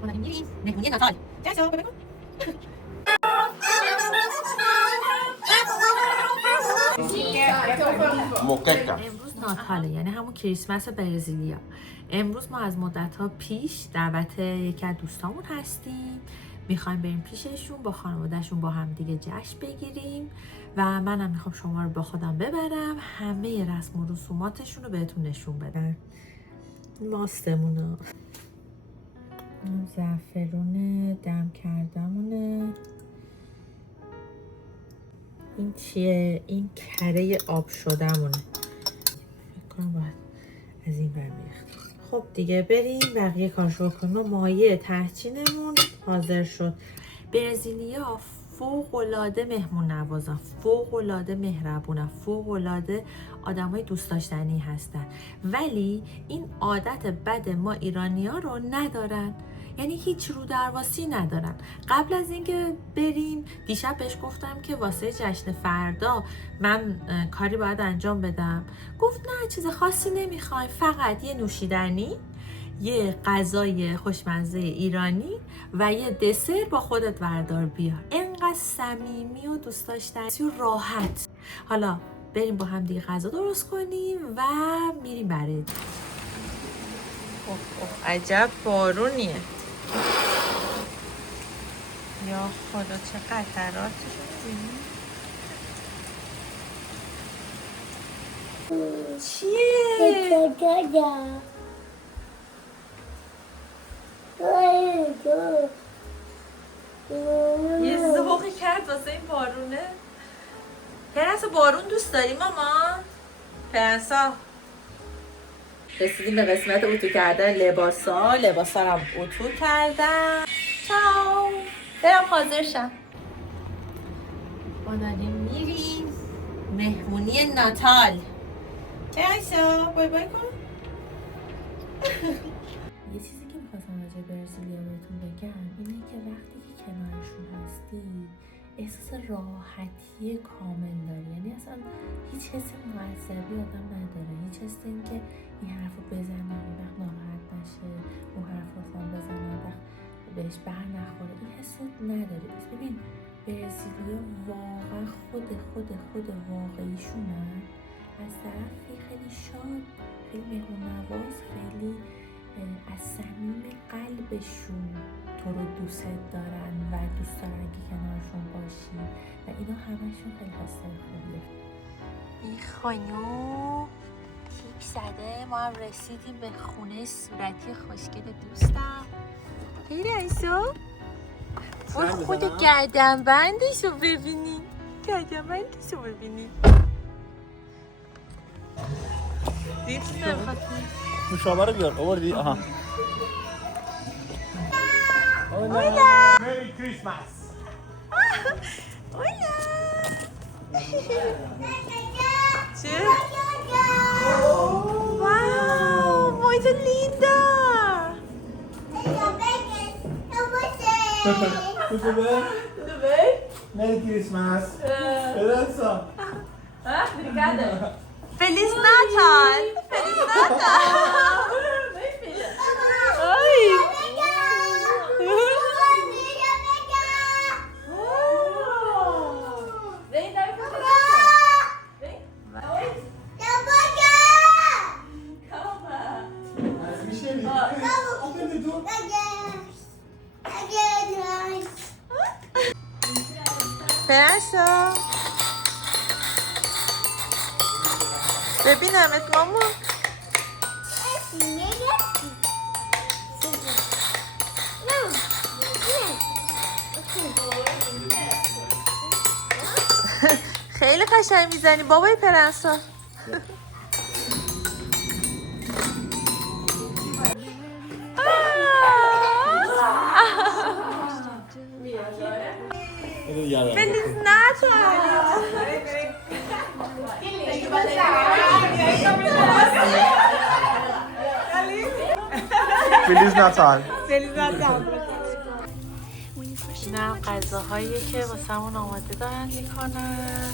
ما داریم میریم مهمونی ناتال. جاشو ببین. امروز ناتاله، یعنی همون کریسمس برزیلیا. امروز ما از مدت‌ها پیش دعوت یکی از دوستامون هستیم، میخوایم بریم پیششون با خانوادهشون با هم دیگه جشن بگیریم و منم میخوام شما رو با خودم ببرم همه رسم و رسوماتشون رو بهتون نشون بدم. ماستمونه، زعفرون دم کردمونه. این چیه؟ این کره آب شده‌مونه. فکر کنم باید از این برمیخت. خب دیگه بریم بقیه کارشو کنیم. مایه تحچینمون حاضر شد. برزیلیا فوق‌العاده مهمون نوازن، فوق‌العاده مهربونن، فوق‌العاده آدمای دوست داشتنی هستن، ولی این عادت بد ما ایرانی‌ها رو ندارن، یعنی هیچ رو درواسی ندارن. قبل از اینکه بریم دیشب بهش گفتم که واسه جشن فردا من کاری باید انجام بدم. گفت نه چیز خاصی نمیخوایم، فقط یه نوشیدنی، یه غذای خوشمزه ایرانی و یه دسر با خودت بردار بیار. انقدر صمیمی و دوست داشتنی و راحت. حالا بریم با هم دیگه غذا درست کنیم و میریم برای عجب بارونیه. یا خدا چه قطراتش رو چیه؟ یه ذوقی کرد واسه این بارونه. پرنسا بارون دوست داری ماما؟ پرنسا رسیدیم به قسمت اتو کردن لباسا رو هم اتو کردم. چاو برم حاضر شم. ما داریم میریم مهمونی ناتال. پرنسا بای بای کن. یه چیزی که میخواستم راجع به برزیلیا بهتون بگم اینه که وقتی که کنارشون هستی احساس راحتی کامل داری، یعنی اصلا هیچ حس معصبی آدم نداره، هیچ حس این که این حرفو بزنه این وقت ناراحت نشه، اون حرفو اصلا بزنه وقت بهش بر نخوره، این حسو نداری. بس ببین برزیلیا واقعا خود واقعیشونن، از طرفی خیلی شاد، خیلی مهمون نواز، خیلی از صمیم قلبشون تو رو دوست دارن و دوست دارن که کنارشون باشی و اینا همشون خیلی حسای خوبیه. این خانوم تیک زده، ما هم رسیدیم به خونه صورتی خوشگل دوستم. خیلی ایسا برو خود گردنبندش رو ببینی، گردنبندش رو ببینی. دید چیز نمیخواد نوشابه رو بیار آوردی؟ آها. Hola. Merry Christmas. Hola. ¿Sí? Wow, muito linda. Tudo bem? Tudo bem? Merry Christmas. Esperança. Ah, obrigada. Feliz Natal. Feliz Natal. Vem, filha. Oi. Vem, dá pra você. Vem. Oi. Calma. Mas Michele. Atendi tu. پرنسا ببینمت ماما. خیلی قشنگ میزنی بابای پرنسا. Feliz Natal! Feliz Natal. Feliz Natal! نه غذاهایی که واسمون آماده دارن میکنن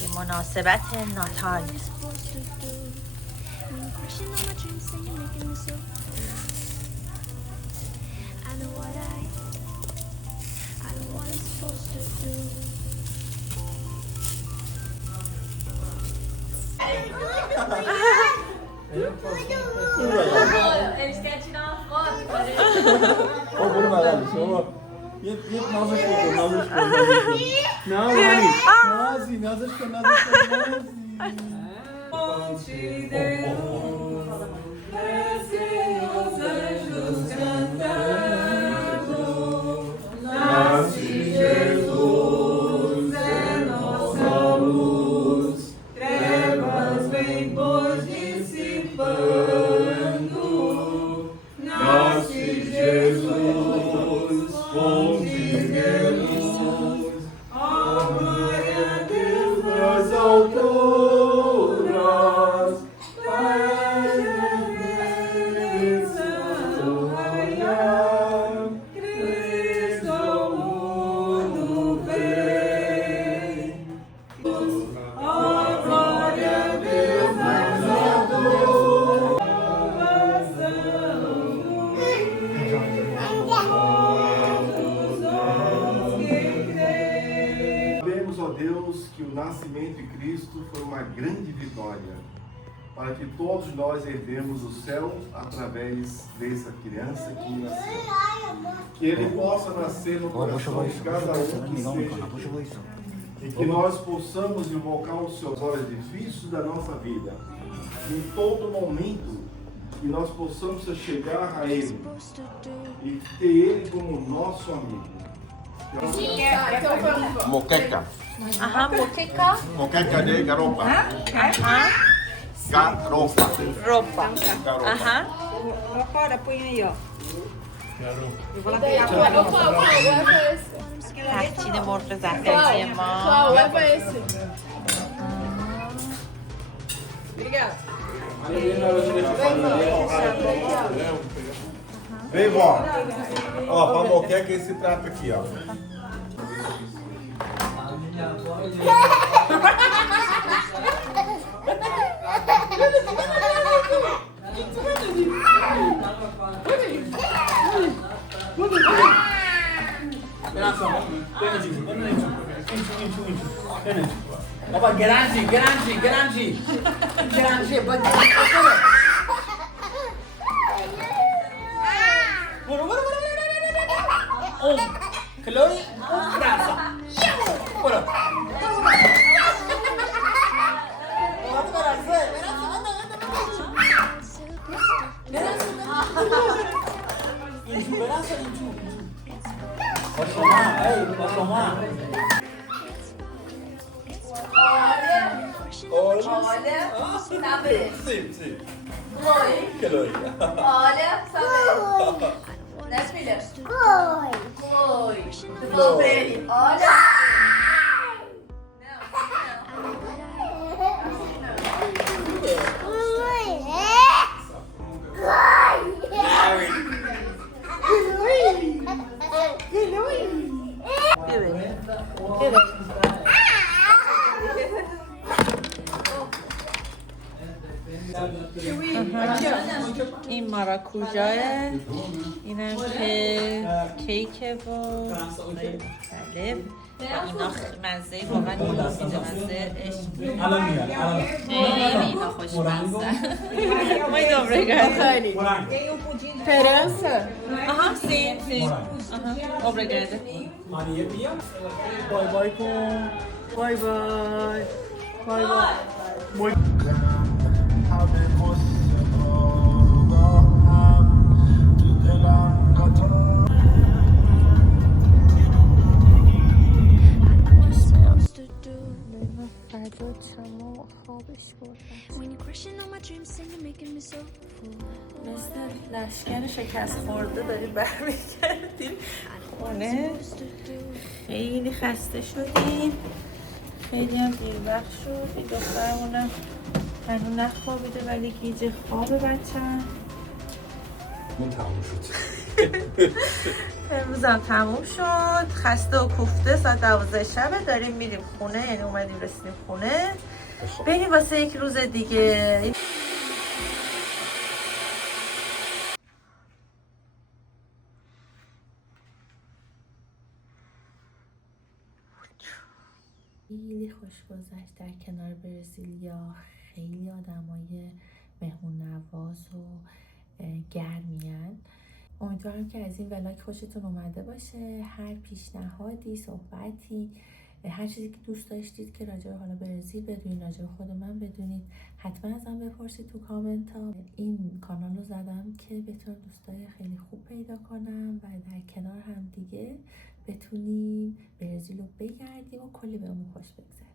به مناسبت ناتال. برو بغلش بابا. یه نازش کن نازش کن. نازی نازش کن Que o nascimento de Cristo foi uma grande vitória, para que todos nós herdemos o céu através dessa criança que nasceu. Que ele possa nascer no coração de cada um que esteja aqui. E que nós possamos invocar os seus olhos difíceis da nossa vida. Em todo momento, que nós possamos chegar a Ele e ter Ele como nosso amigo. Moqueca. Aham, moqueca. Moqueca de garopa. Aham. Garopa. Roupa. Aham. Agora põe aí, ó. Eu vou lá Qual é esse? Tartine مرغ زعتری ما. Qual é esse? Obrigada. Vem, vó. Ó, pra moqueca esse prato aqui, ó. Baba garanti. Chloe, brasa. Bora. Pode tomar. Olha, sabe? Sim. Chloe. Olha, sabe? Né, filha? Chloe. Você falou pra ele, olha. این ماراکوجاه، اینم که کیکه و مختلف و اینا مزه واقعا میده مزه خیلی اینا خوشمزه muito obrigada Esperança? aham sim aham obrigada مثل لشکر شکست خورده داریم برمیگردیم خونه خیلی خسته شدیم خیلی هم دیر وقت شد این دخترمونم هنوز نخوابیده ولی گیج خواب بچه‌م تموم شد. امروز هم تموم شد خسته و کوفته ساعت 12 شبه داریم میریم خونه یعنی اومدیم رسیدیم خونه بریم واسه یک روز دیگه خیلی خوش گذشت در کنار برزیلیا خیلی آدمای مهمون نواز و گرمین امیدوارم که از این ولاگ خوشتون اومده باشه. هر پیشنهادی، صحبتی، هر چیزی که دوست داشتید که راجع به حالا برزیل بدونید، راجع به خود من بدونید، حتما ازم بپرسید تو کامنت ها. این کانال رو زدم که بتونم دوستای خیلی خوب پیدا کنم و در کنار هم دیگه بتونیم برزیل رو بگردیم و کلی بهمون خوش بگذره.